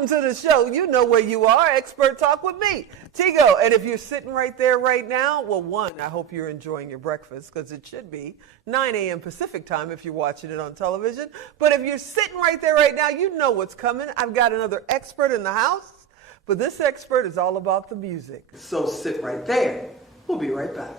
Welcome to the show. You know where you are. Expert Talk with me, Tigo. And if you're sitting right there right now, well, one, I hope you're enjoying your breakfast because it should be 9 a.m. Pacific time if you're watching it on television. But if you're sitting right there right now, you know what's coming. I've got another expert in the house, but this expert is all about the music. So sit right there. We'll be right back.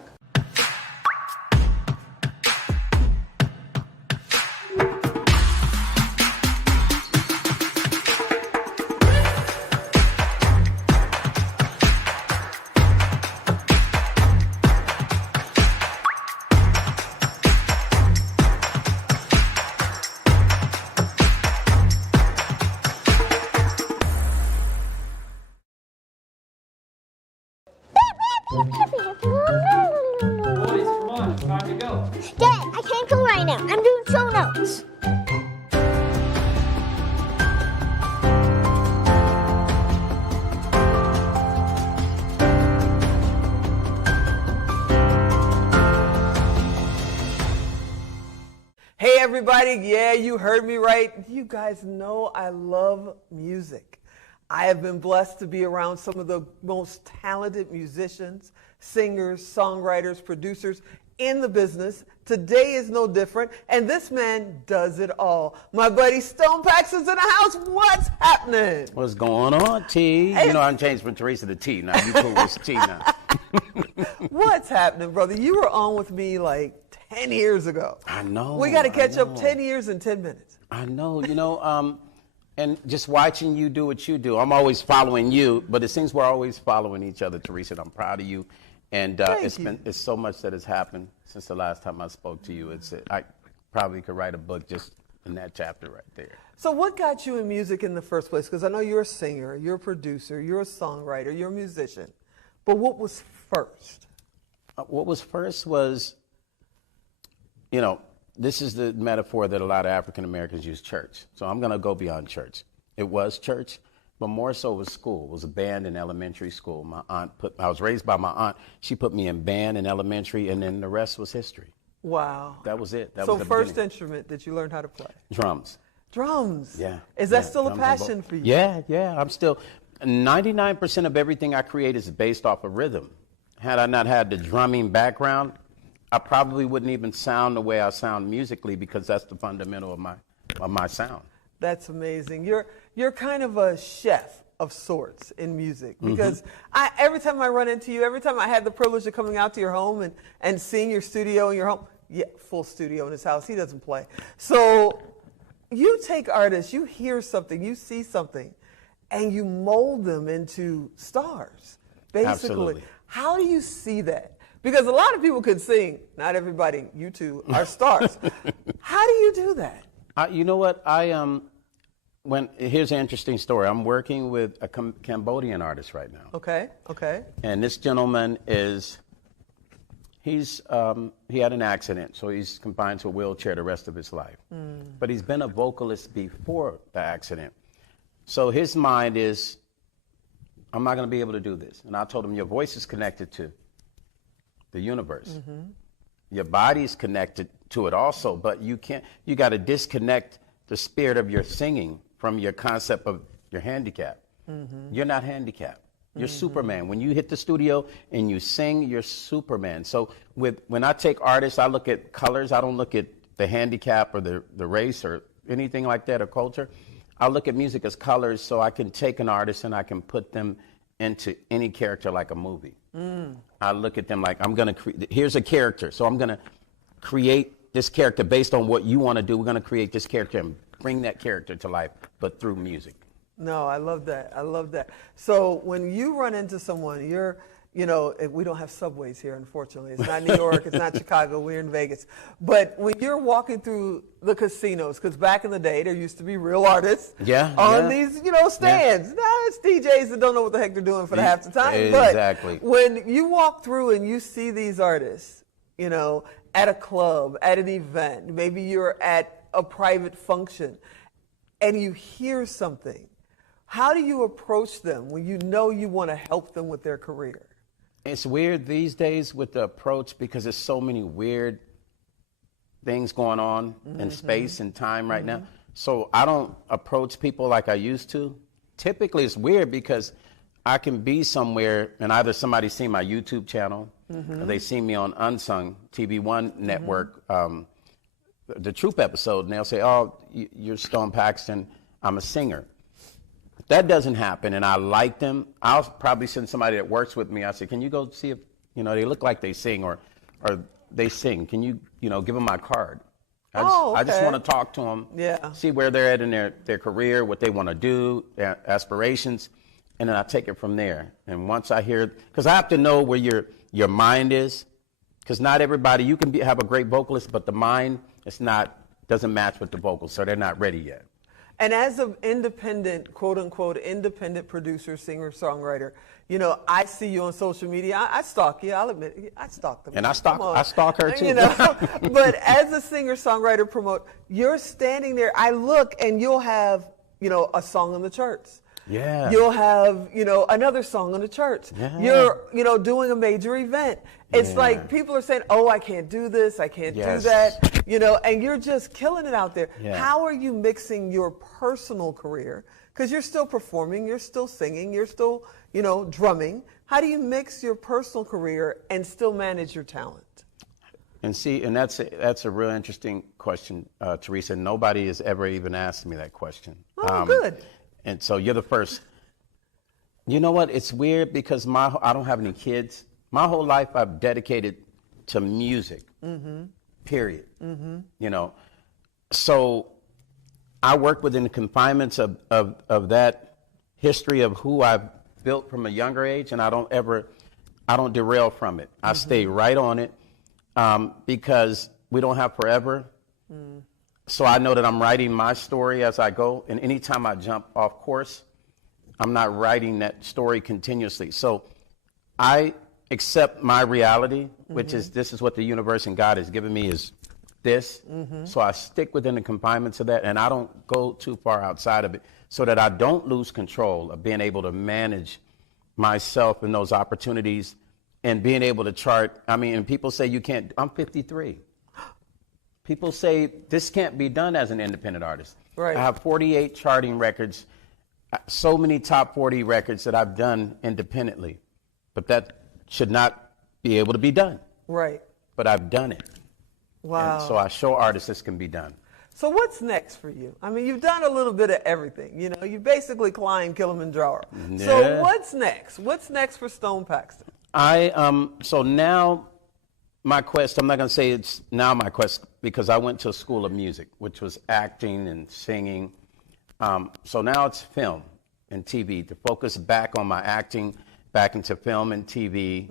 Boys, come on, it's time to go. Dad, I can't go right now. I'm doing show notes. Hey everybody, yeah, you heard me right. You guys know I love music. I have been blessed to be around some of the most talented musicians, singers, songwriters, producers in the business. Today is no different, and this man does it all. My buddy Stone Paxton's in the house. What's happening? What's going on, T? Hey. You know, I'm changed from Teresa to T now. You cool with T now. What's happening, brother? You were on with me like 10 years ago. I know. We got to catch up know. 10 years in 10 minutes. I know. You know, and just watching you do what you do, I'm always following you, but it seems we're always following each other, Teresa, and I'm proud of you. And it's so much that has happened since the last time I spoke to you. I probably could write a book just in that chapter right there. So what got you in music in the first place? Because I know you're a singer, you're a producer, you're a songwriter, you're a musician. But what was first? What was first was, you know, this is the metaphor that a lot of African Americans use, church. So I'm going to go beyond church. It was church, but more so was school. It was a band in elementary school. I was raised by my aunt. She put me in band in elementary, and then the rest was history. Wow. That was it. So first instrument that you learned how to play? Drums. Drums? Yeah. Is that still a drums passion for you? Yeah. I'm still, 99% of everything I create is based off of rhythm. Had I not had the drumming background, I probably wouldn't even sound the way I sound musically, because that's the fundamental of my sound. That's amazing. You're kind of a chef of sorts in music, because every time I run into you, every time I had the privilege of coming out to your home and seeing your studio in your home, yeah, full studio in his house, he doesn't play. So you take artists, you hear something, you see something, and you mold them into stars, basically. Absolutely. How do you see that? Because a lot of people can sing. Not everybody, you two, are stars. How do you do that? You know what? Here's an interesting story. I'm working with a Cambodian artist right now. Okay. And this gentleman he had an accident, so he's confined to a wheelchair the rest of his life. But he's been a vocalist before the accident. So his mind is, I'm not going to be able to do this. And I told him, your voice is connected to the universe. Your body's connected to it also, but you got to disconnect the spirit of your singing from your concept of your handicap. You're not handicapped. You're Superman. When you hit the studio and you sing, you're Superman. So when I take artists, I look at colors. I don't look at the handicap or the race or anything like that or culture. I look at music as colors, so I can take an artist and I can put them into any character like a movie. I look at them like, here's a character, so I'm going to create this character based on what you want to do. We're going to create this character and bring that character to life, but through music. No, I love that. So when you run into someone, we don't have subways here, unfortunately. It's not New York, it's not Chicago, we're in Vegas. But when you're walking through the casinos, because back in the day, there used to be real artists on these, stands. Yeah. Now it's DJs that don't know what the heck they're doing for the half the time. Exactly. But when you walk through and you see these artists, at a club, at an event, maybe you're at a private function, and you hear something, how do you approach them when you know you want to help them with their career? It's weird these days with the approach, because there's so many weird things going on in space and time right now. So I don't approach people like I used to. typically it's weird because I can be somewhere and either somebody's seen my YouTube channel, or they see me on Unsung TV1 network, the Troop episode, and they'll say, "Oh, you're Stone Paxton. I'm a singer." That doesn't happen, and I like them. I'll probably send somebody that works with me. I say, "Can you go see if they look like they sing or they sing? Can you give them my card?" I just want to talk to them, see where they're at in their career, what they want to do, their aspirations, and then I take it from there. And once I hear, because I have to know where your mind is, because not everybody, you can have a great vocalist, but the mind doesn't match with the vocals, so they're not ready yet. And as an independent, quote unquote, independent producer, singer, songwriter, I see you on social media. I stalk you. I'll admit it. I stalk them. And I stalk her too. But as a singer, songwriter, promoter, you're standing there. I look and you'll have, a song in the charts. Yeah. You'll have, another song on the charts. Yeah. You're, doing a major event. It's like people are saying, "Oh, I can't do this. I can't do that." And you're just killing it out there. Yeah. How are you mixing your personal career? Because you're still performing, you're still singing, you're still, drumming. How do you mix your personal career and still manage your talent? And that's a real interesting question, Teresa. Nobody has ever even asked me that question. Oh, good. And so you're the first. You know what? It's weird because I don't have any kids. My whole life I've dedicated to music, period. So I work within the confinements of that history of who I've built from a younger age, and I don't derail from it. I stay right on it because we don't have forever. So I know that I'm writing my story as I go, and anytime I jump off course, I'm not writing that story continuously. So I accept my reality, which is this is what the universe and God has given me is this. So I stick within the confinements of that, and I don't go too far outside of it so that I don't lose control of being able to manage myself in those opportunities and being able to chart. I mean, and people say you can't. I'm 53. People say this can't be done as an independent artist. Right. I have 48 charting records, so many top 40 records that I've done independently, but that should not be able to be done. Right. But I've done it. Wow. And so I show artists this can be done. So what's next for you? I mean, you've done a little bit of everything. You basically climbed Kilimanjaro. Yeah. So what's next? What's next for Stone Paxton? So now my quest, I'm not going to say it's now my quest because I went to a school of music, which was acting and singing. So now it's film and TV to focus back on my acting, back into film and TV.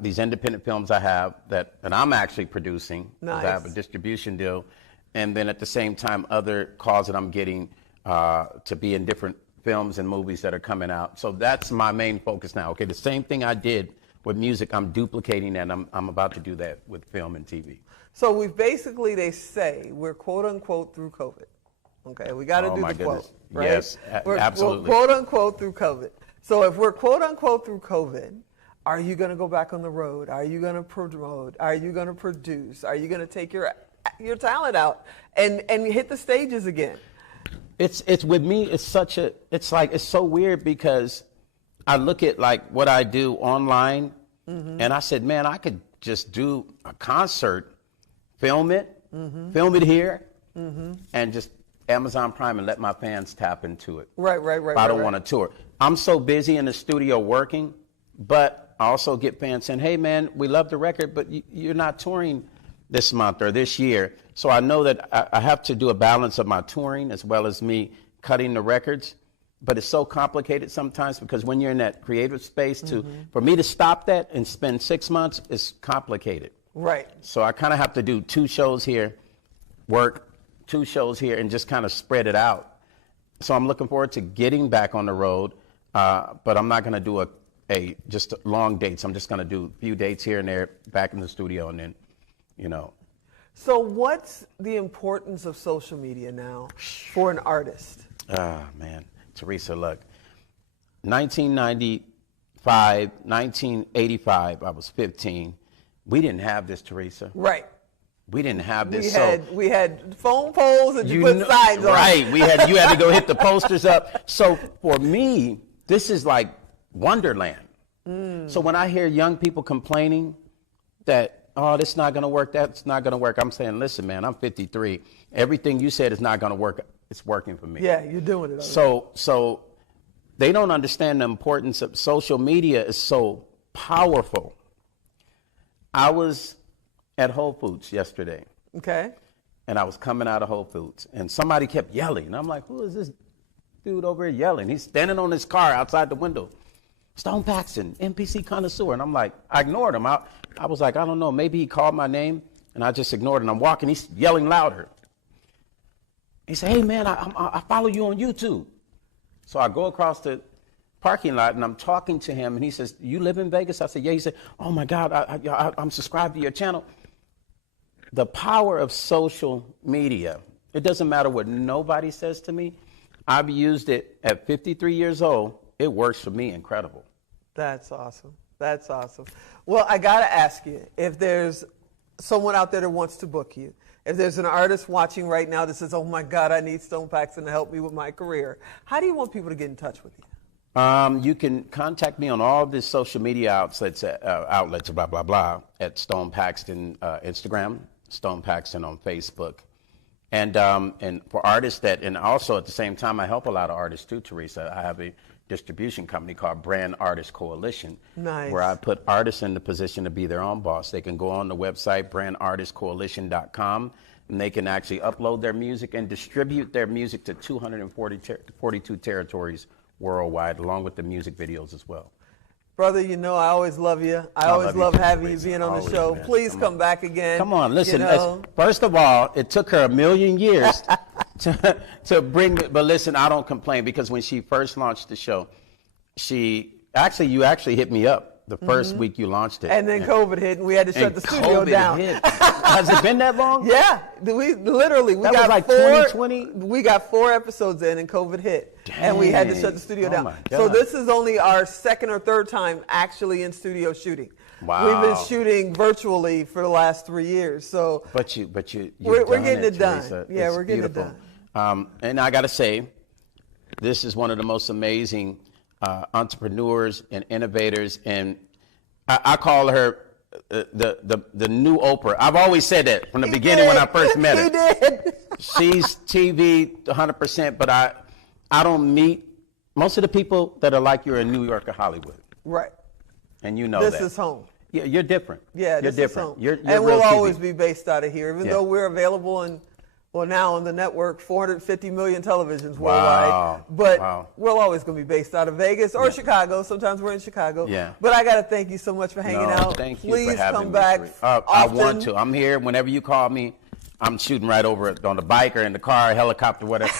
These independent films I have that I'm actually producing. Nice. I have a distribution deal. And then at the same time, other calls that I'm getting to be in different films and movies that are coming out. So that's my main focus now. Okay, the same thing I did with music, I'm duplicating that, and I'm about to do that with film and TV. So they say we're quote unquote through COVID. Okay, we got to do the quote, right? Yes, absolutely. We're quote unquote through COVID. So if we're quote unquote through COVID, are you going to go back on the road? Are you going to promote? Are you going to produce? Are you going to take your talent out and hit the stages again? It's with me. It's so weird because I look at like what I do online, and I said, man, I could just do a concert, film it here, and just Amazon Prime and let my fans tap into it. Right. I don't want to tour. I'm so busy in the studio working, but I also get fans saying, hey, man, we love the record, but you're not touring this month or this year. So I know that I have to do a balance of my touring as well as me cutting the records. But it's so complicated sometimes because when you're in that creative space, for me to stop that and spend 6 months is complicated. Right. So I kind of have to do 2 shows here, work 2 shows here, and just kind of spread it out. So I'm looking forward to getting back on the road, but I'm not going to do just long dates. I'm just going to do a few dates here and there, back in the studio, and then, So what's the importance of social media now for an artist? Man, Teresa, look, 1985, I was 15. We didn't have this, Teresa. Right. we didn't have this. We had phone poles and you put signs on. Right. You had to go hit the posters up. So for me, this is like Wonderland. So when I hear young people complaining that, oh, this is not going to work, that's not going to work, I'm saying, listen, man, I'm 53. Everything you said is not going to work. It's working for me. Yeah, you're doing it. So they don't understand the importance of social media is so powerful. I was at Whole Foods yesterday. Okay. And I was coming out of Whole Foods, and somebody kept yelling. And I'm like, who is this dude over here yelling? He's standing on his car outside the window. Stone Paxton, NPC connoisseur. And I'm like, I ignored him. I was like, I don't know, maybe he called my name, and I just ignored him. I'm walking, he's yelling louder. He said, hey, man, I follow you on YouTube. So I go across the parking lot, and I'm talking to him, and he says, you live in Vegas? I said, yeah. He said, oh, my God, I'm subscribed to your channel. The power of social media, it doesn't matter what nobody says to me. I've used it at 53 years old. It works for me incredible. That's awesome. That's awesome. Well, I got to ask you, if there's someone out there that wants to book you, if there's an artist watching right now that says, oh, my God, I need Stone Paxton to help me with my career, how do you want people to get in touch with you? You can contact me on all the social media outlets, blah, blah, blah, at Stone Paxton Instagram, Stone Paxton on Facebook. And for artists and also at the same time, I help a lot of artists too, Teresa. I have a distribution company called Brand Artist Coalition, where I put artists in the position to be their own boss. They can go on the website, brandartistcoalition.com, and they can actually upload their music and distribute their music to 242 territories worldwide, along with the music videos as well. Brother, you know I always love you. I always love having you being on the show. Man. Please come back again. Come on, listen. You know. First of all, it took her 1,000,000 years to bring me. But listen, I don't complain, because when she first launched the show, you actually hit me up the first week you launched it. And then COVID hit, and we had to shut the studio down. Has it been that long? Yeah, we got was like 2020? We got 4 episodes in, and COVID hit. Dang. And we had to shut the studio down. So this is only our second or third time actually in studio shooting. Wow. We've been shooting virtually for the last 3 years. So we're getting it done. Teresa. Yeah, it's we're getting beautiful. it done. And I got to say, this is one of the most amazing entrepreneurs and innovators, and I call her the new Oprah. I've always said that from the beginning when I first met her. He did. She's TV 100%, but I don't meet most of the people that are like you are in New York or Hollywood. Right. And you know this that. is home. Yeah, you're different. Yeah, you're this different. is home. You're and real we'll TV. always be based out of here, even though we're available in, now on the network, 450 million televisions worldwide. But we're always going to be based out of Vegas or Chicago. Sometimes we're in Chicago. Yeah. But I got to thank you so much for hanging out. Thank you Please for having come me. back. I want to. I'm here whenever you call me. I'm shooting right over it on the bike or in the car, helicopter, whatever.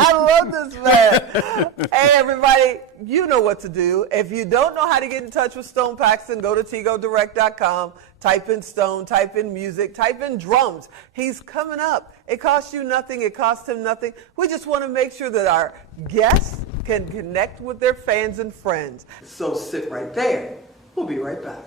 I love this man. Hey, everybody, you know what to do. If you don't know how to get in touch with Stone Paxton, go to TigoDirect.com, type in Stone, type in music, type in drums. He's coming up. It costs you nothing. It costs him nothing. We just want to make sure that our guests can connect with their fans and friends. So sit right there. We'll be right back.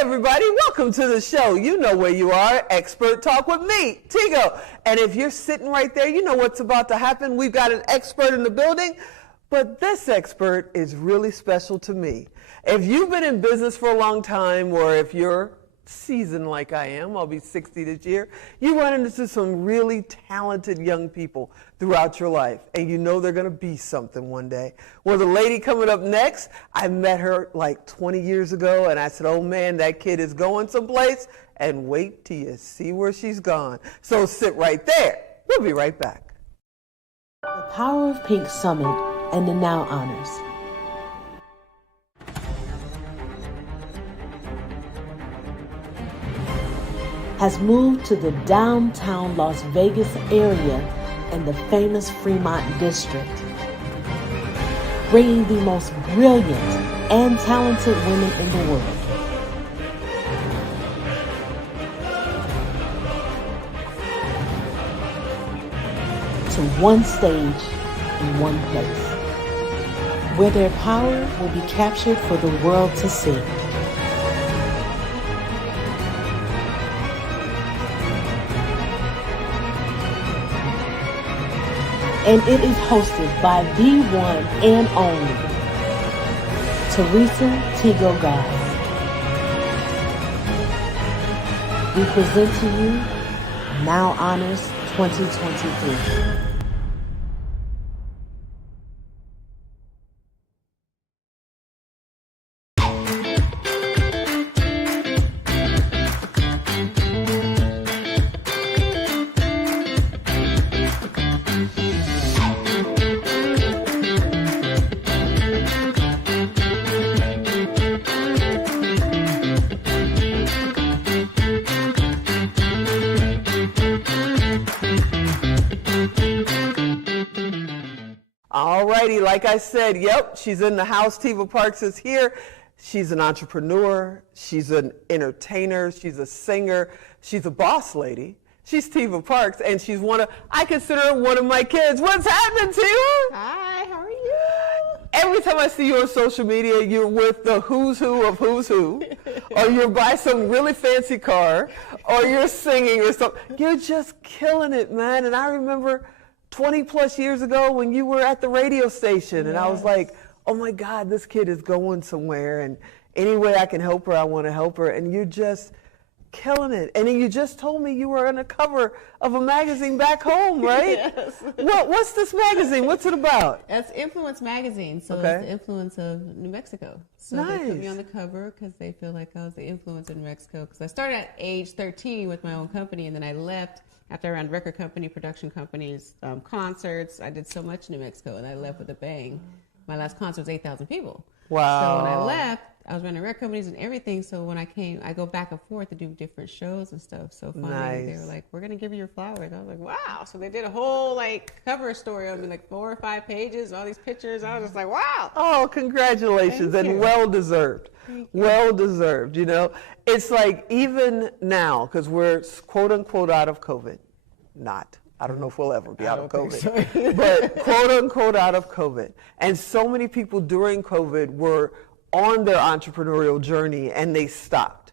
Everybody, welcome to the show. You know where you are. Expert Talk with me, Tigo. And if you're sitting right there, you know what's about to happen. We've got an expert in the building, but this expert is really special to me. If you've been in business for a long time, or if you're seasoned like I am, I'll be 60 this year, you run into some really talented young people throughout your life, and you know they're going to be something one day. Well, the lady coming up next, I met her like 20 years ago, and I said, oh man, that kid is going someplace, and wait till you see where she's gone. So sit right there. We'll be right back. The Power of Pink Summit and the Now Honors. Has moved to the downtown Las Vegas area in the famous Fremont district, bringing the most brilliant and talented women in the world. To one stage in one place, where their power will be captured for the world to see. And it is hosted by the one and only Teresa Tigo God. We present to you Now Honors 2023. Alrighty, like I said, yep, she's in the house. Tiva Parks is here. She's an entrepreneur. She's an entertainer. She's a singer. She's a boss lady. She's Tiva Parks, and she's I consider her one of my kids. What's happening, Tiva? Hi, how are you? Every time I see you on social media, you're with the who's who of who's who, or you're by some really fancy car, or you're singing or something. You're just killing it, man. And I remember 20 plus years ago when you were at the radio station, and I was like, oh my God, this kid is going somewhere, and any way I can help her, I want to help her. And you're just killing it. And then you just told me you were on the cover of a magazine back home, right? Yes. What's this magazine? What's it about? That's Influence Magazine, so Okay. it's the influence of New Mexico. So Nice. they put me on the cover because they feel like I was the influence in New Mexico. Because I started at age 13 with my own company, and then I left after I ran record company, production companies, concerts. I did so much in New Mexico, and I left with a bang. My last concert was 8,000 people. Wow. So when I left, I was running record companies and everything. So when I came, I go back and forth to do different shows and stuff. So finally, they Nice. were like, "We're gonna give you your flowers." I was like, "Wow!" So they did a whole cover story on me, like 4 or 5 pages, all these pictures. I was just like, "Wow!" Oh, congratulations, Thank and you. well deserved. Well deserved, you know. It's like even now, because we're quote unquote out of COVID, not. I don't know if we'll ever be out of COVID, but quote unquote out of COVID. And so many people during COVID were on their entrepreneurial journey and they stopped.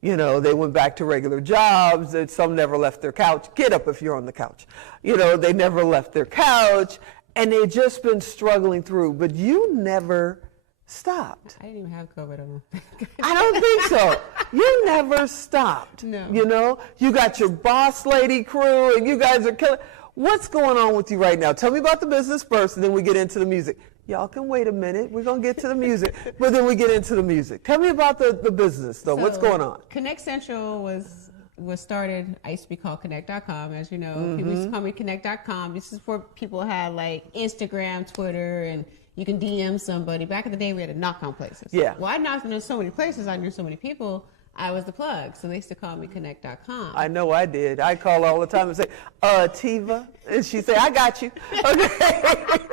You know, they went back to regular jobs, and some never left their couch. Get up if you're on the couch. You know, they never left their couch, and they've just been struggling through. But you never stopped. I didn't even have COVID. I don't think. I don't think so. You never stopped. No. You know, you got your boss lady crew, and you guys are killing. What's going on with you right now? Tell me about the business first, and then we get into the music. Y'all can wait a minute. We're going to get to the music, but then we get into the music. Tell me about the business, though. What's going on? Connect Central was started. I used to be called Connect.com, as you know. People used to call me Connect.com. This is for people who had like Instagram, Twitter, and you can DM somebody. Back in the day, we had to knock on places. Yeah. Well, I knocked on so many places. I knew so many people. I was the plug, so they used to call me Connect.com. I know I did. I call all the time and say, Tiva. And she say, I got you. Okay.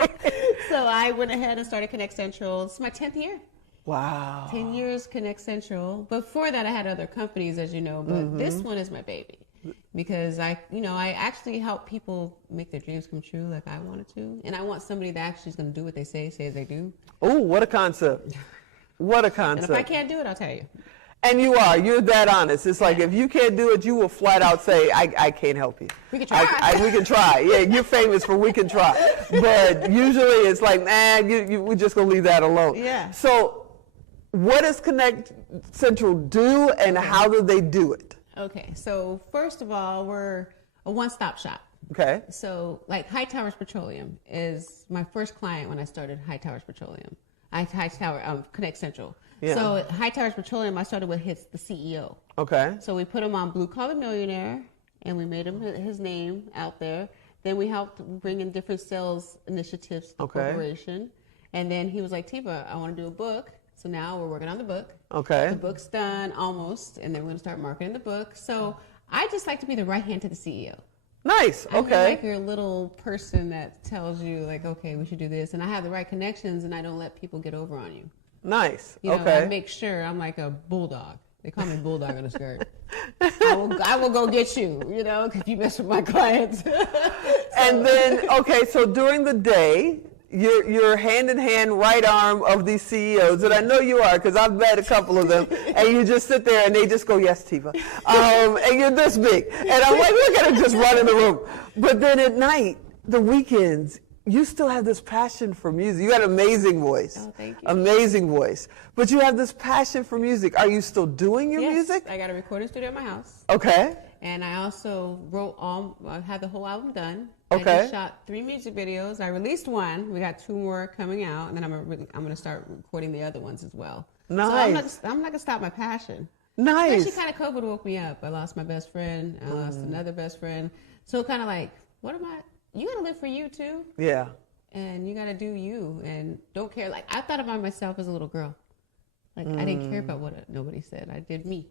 So I went ahead and started Connect Central. It's my 10th year. Wow. 10 years Connect Central. Before that, I had other companies, as you know, but this one is my baby. Because I actually help people make their dreams come true like I wanted to. And I want somebody that actually is going to do what they say they do. Oh, what a concept. What a concept. And if I can't do it, I'll tell you. And you're that honest. It's like if you can't do it, you will flat out say, I can't help you. We can try. We can try. Yeah, you're famous for we can try. But usually it's like, we're just going to leave that alone. Yeah. So what does Connect Central do, and how do they do it? Okay, so first of all, we're a one-stop shop. Okay. So, like High Towers Petroleum is my first client when I started High Towers Petroleum. Connect Central. Yeah. So at High Towers Petroleum, I started with the CEO. Okay. So we put him on Blue Collar Millionaire, and we made him his name out there. Then we helped bring in different sales initiatives to the corporation. And then he was like, Tiva, I want to do a book. So now we're working on the book. Okay. The book's done almost, and then we're going to start marketing the book. So I just like to be the right hand to the CEO. Nice. I'm Okay. like your little person that tells you, like, okay, we should do this. And I have the right connections, and I don't let people get over on you. Nice. You know, okay. I make sure I'm like a bulldog. They call me bulldog on the skirt. I will go get you, you know, if you mess with my clients. And then, okay, so during the day, you're hand in hand, right arm of these CEOs, and I know you are because I've met a couple of them, and you just sit there and they just go, yes, Tiva. And you're this big. And I'm like, look at her just run in the room. But then at night, the weekends, you still have this passion for music. You got an amazing voice. Oh, thank you. Amazing voice. But you have this passion for music. Are you still doing your music? I got a recording studio at my house. Okay. And I also I had the whole album done. Okay. I just shot 3 music videos. I released one. We got 2 more coming out, and then I'm gonna start recording the other ones as well. Nice. So I'm not gonna stop my passion. Nice. Actually, kind of COVID woke me up. I lost my best friend. I lost another best friend. So kind of like, what am I? You gotta live for you too. Yeah. And you gotta do you, and don't care. Like I thought about myself as a little girl. Like I didn't care about what nobody said. I did me.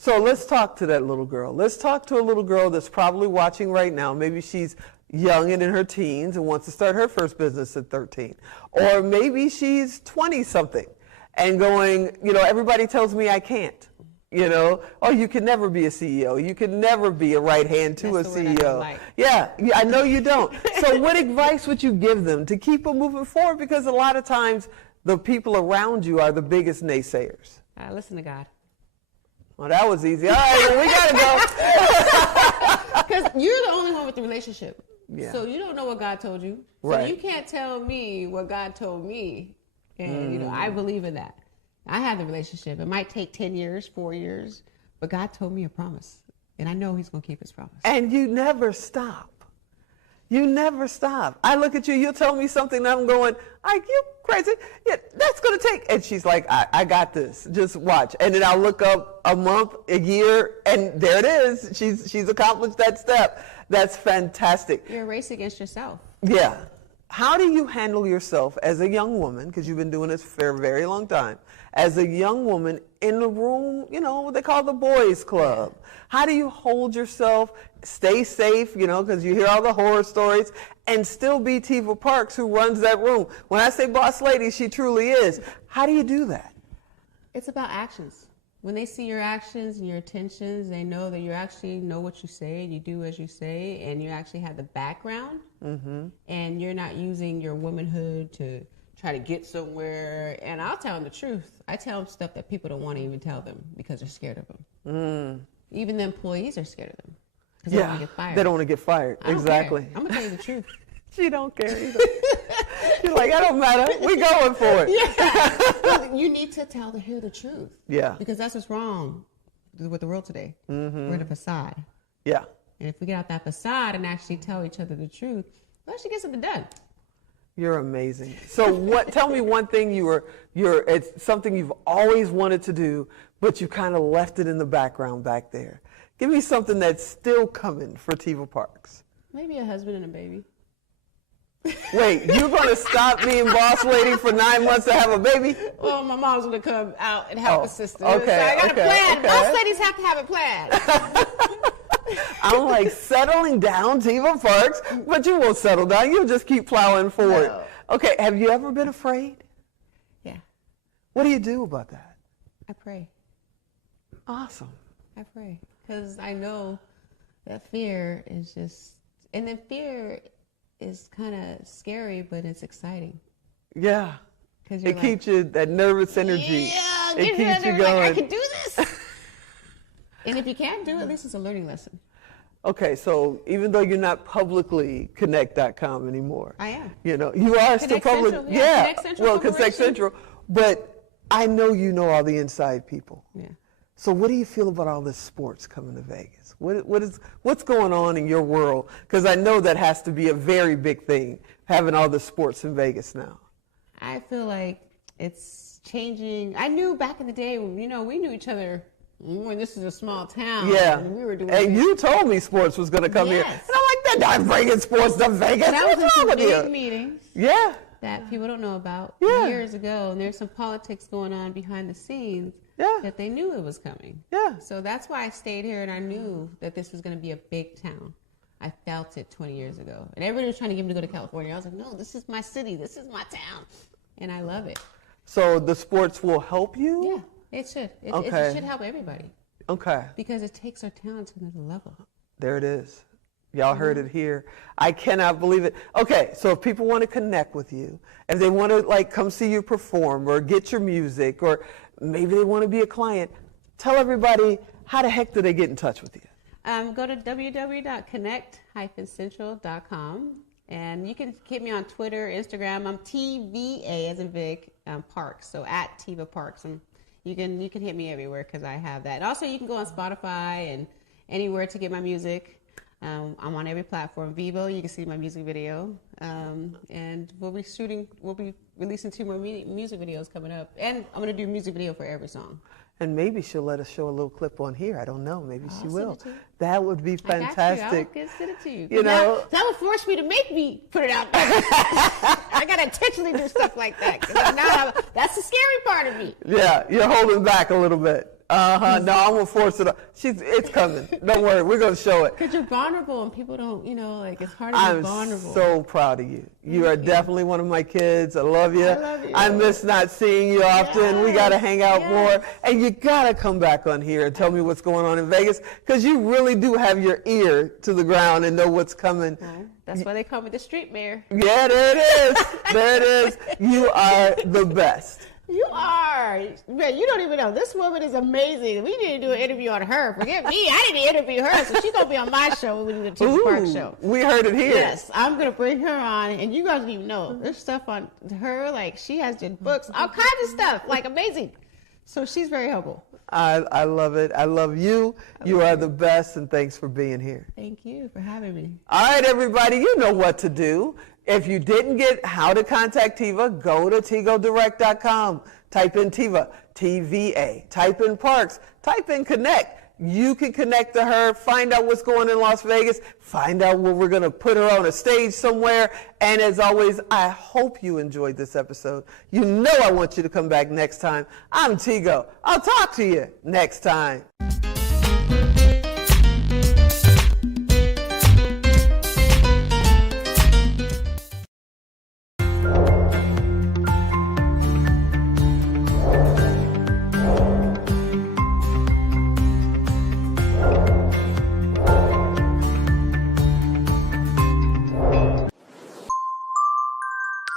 So let's talk to that little girl. Let's talk to a little girl that's probably watching right now. Maybe she's young and in her teens and wants to start her first business at 13. Or maybe she's 20-something and going, you know, everybody tells me I can't. You know, oh, you can never be a CEO. You can never be a right hand to That's a the word I CEO. don't like. Yeah, I know you don't. So what advice would you give them to keep them moving forward? Because a lot of times the people around you are the biggest naysayers. Listen to God. Well, that was easy. All right, well, we got to go. Because you're the only one with the relationship. Yeah. So you don't know what God told you. So Right. you can't tell me what God told me. And, you know, I believe in that. I have the relationship. It might take 10 years, 4 years, but God told me a promise. And I know he's going to keep his promise. And you never stop. You never stop. I look at you, you'll tell me something, and I'm going, like, you crazy? Yeah, that's going to take. And she's like, I got this. Just watch. And then I'll look up a month, a year, and there it is. She's accomplished that step. That's fantastic. You're a race against yourself. Yeah. How do you handle yourself as a young woman, because you've been doing this for a very long time, as a young woman in the room, you know, what they call the boys club? How do you hold yourself, stay safe, you know, because you hear all the horror stories, and still be Tiva Parks, who runs that room? When I say boss lady, she truly is. How do you do that? It's about actions. When they see your actions and your intentions, they know that you actually know what you say, you do as you say, and you actually have the background, and you're not using your womanhood to try to get somewhere. And I'll tell them the truth. I tell them stuff that people don't want to even tell them because they're scared of them. Even the employees are scared of them because they don't want to get fired. They don't want to get fired. I don't Exactly. care. I'm going to tell you the truth. She don't care either. She's like, it don't matter. We going for it. Yeah. You need to hear the truth. Yeah. Because that's what's wrong with the world today. We're in a facade. Yeah. And if we get out that facade and actually tell each other the truth, we'll actually get something done. You're amazing. So tell me one thing it's something you've always wanted to do, but you kind of left it in the background back there. Give me something that's still coming for Tiva Parks. Maybe a husband and a baby. Wait, you're going to stop being boss lady for 9 months to have a baby? Well, my mom's going to come out and help assist her. Okay, So I got a plan. okay. Boss ladies have to have a plan. I'm like, settling down, Tiva Parks, but you won't settle down. You'll just keep plowing forward. No. Okay, have you ever been afraid? Yeah. What do you do about that? I pray. Awesome. I pray. Because I know that fear is just, and then fear is kind of scary, but it's exciting. Yeah. Because It keeps you, that nervous energy. Yeah, it keeps you like, going. I can do this. And if you can't do it, at least it's a learning lesson. Okay, so even though you're not publicly Connect.com anymore. I am. You know, you are still Connect public. Central, yeah, Connect Central well, Connect Corporation. Central. But I know you know all the inside people. Yeah. So what do you feel about all this sports coming to Vegas? What's going on in your world? Because I know that has to be a very big thing, having all the sports in Vegas now. I feel like it's changing. I knew back in the day, we knew each other when this is a small town. Yeah. And we were doing and you told me sports was going to come here. Yes. And I'm like, they're not bringing sports to Vegas. And I was in What's wrong some with big you? meetings Yeah. that people don't know about Yeah. years ago, and there's some politics going on behind the scenes Yeah. that they knew it was coming. Yeah. So that's why I stayed here, and I knew that this was going to be a big town. I felt it 20 years ago. And everybody was trying to get me to go to California. I was like, no, this is my city. This is my town. And I love it. So the sports will help you? Yeah, it should. It Okay. should help everybody Okay. because it takes our town to another level. There it is. Y'all heard it here. I cannot believe it. Okay, so if people want to connect with you, if they want to like come see you perform or get your music, or maybe they want to be a client, tell everybody how the heck do they get in touch with you? Go to www.connect-central.com, and you can hit me on Twitter, Instagram. I'm TVA as in Vic Parks, so at Tiva Parks. You can hit me everywhere because I have that. And also, you can go on Spotify and anywhere to get my music. I'm on every platform. Vivo, you can see my music video, and we'll be releasing 2 more music videos coming up, and I'm going to do a music video for every song. And maybe she'll let us show a little clip on here. I don't know. Maybe she I'll will. send it to you. That would be fantastic. I will send it to you. You know, that would force me to make me put it out there. I got to intentionally do stuff like that. 'Cause that's the scary part of me. yeah, you're holding back a little bit. No, I'm gonna force it up. It's coming. Don't worry, we're gonna show it. Because you're vulnerable and people don't, like it's hard to be I'm vulnerable. so proud of you. You are definitely one of my kids. I love you. I love you. I miss not seeing you often. We gotta hang out Yes. more. And you gotta come back on here and tell me what's going on in Vegas, because you really do have your ear to the ground and know what's coming. That's why they call me the street mayor. Yeah, there it is. There it is. You are the best. You are. Man, you don't even know. This woman is amazing. We need to do an interview on her. Forget me. I need to interview her. So she's going to be on my show when we do the Tiva Parks show. We heard it here. Yes, I'm going to bring her on. And you guys don't even know. There's stuff on her. Like, she has did books, all kinds of stuff. Like, amazing. So she's very helpful. I love it. I love you. You are the best, and thanks for being here. Thank you for having me. All right, everybody, you know what to do. If you didn't get how to contact Tiva, go to TigoDirect.com. Type in Tiva, TVA. Type in Parks. Type in Connect. You can connect to her, find out what's going on in Las Vegas, find out where we're going to put her on a stage somewhere. And as always, I hope you enjoyed this episode. You know I want you to come back next time. I'm Tigo. I'll talk to you next time.